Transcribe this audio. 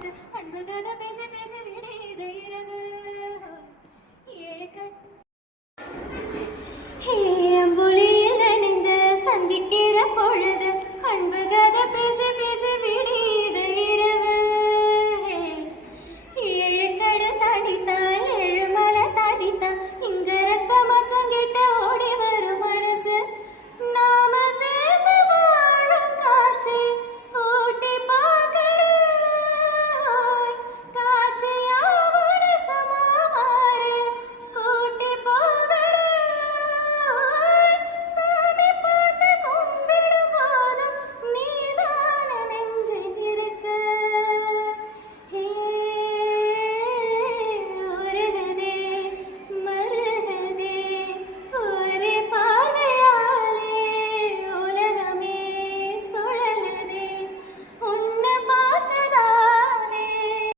பொழுது அன்பு கதை பேசி பேசி விடியது இரவு ஏழு புலியில் நினைந்து சந்திக்கிற பொழுது அன்பு கதை பேசி